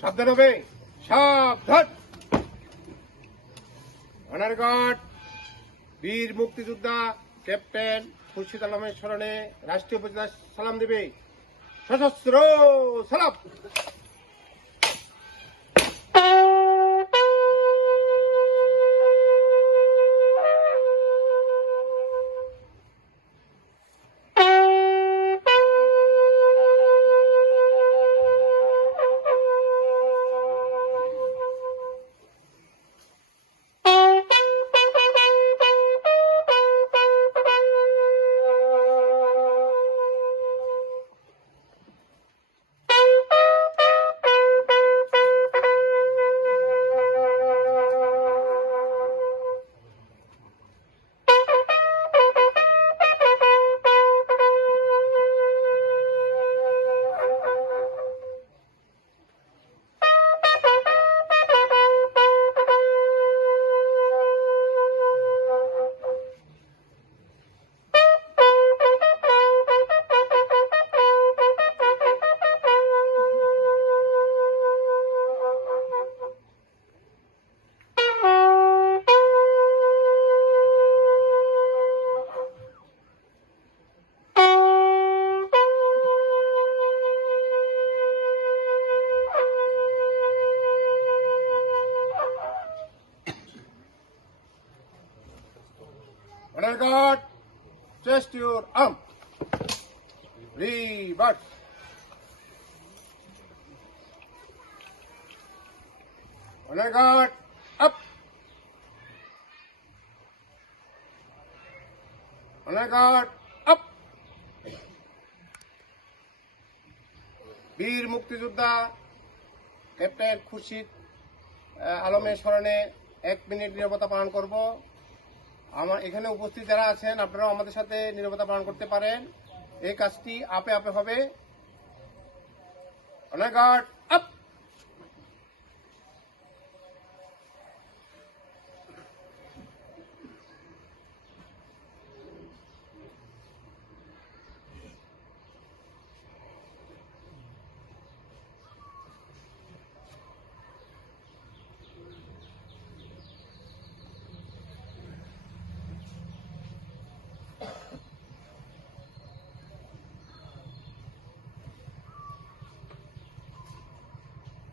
সাবধান হবে, সাবধান। অনার গার্ড বীর মুক্তিযোদ্ধা ক্যাপ্টেন খুরশিদ আলমের স্মরণে রাষ্ট্রীয় পতাকা সালাম দেবে। সশস্ত্র সালাম। Honor guard, chest your arm. Reverse. Honor guard, up. Honor guard, up. বীর মুক্তিযোদ্ধা ক্যাপ্টেন খুরশিদ আলমের স্মরণে 1 মিনিট নীরবতা পালন করব। আমার এখানে উপস্থিত যারা আছেন আপনারাও আমাদের সাথে নীরবতা পালন করতে পারেন। এই কাজটি আপে আপে হবে। Honour guard up.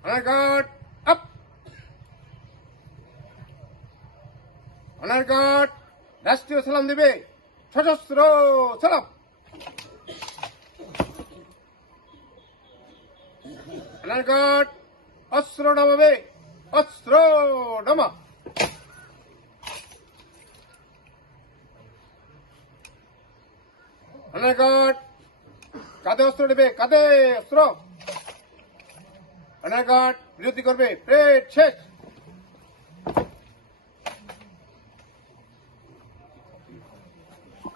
Honor guard, up. Honor guard, রাষ্ট্রীয় সালাম দেবে। সশস্ত্র সালাম। Honor guard, অস্ত্র নামাবে। অস্ত্র নামা। Honor guard, কাঁধে অস্ত্র নেবে। কাঁধে অস্ত্র। অনার গার্ড বিরতি করবে। প্রেড শেষ।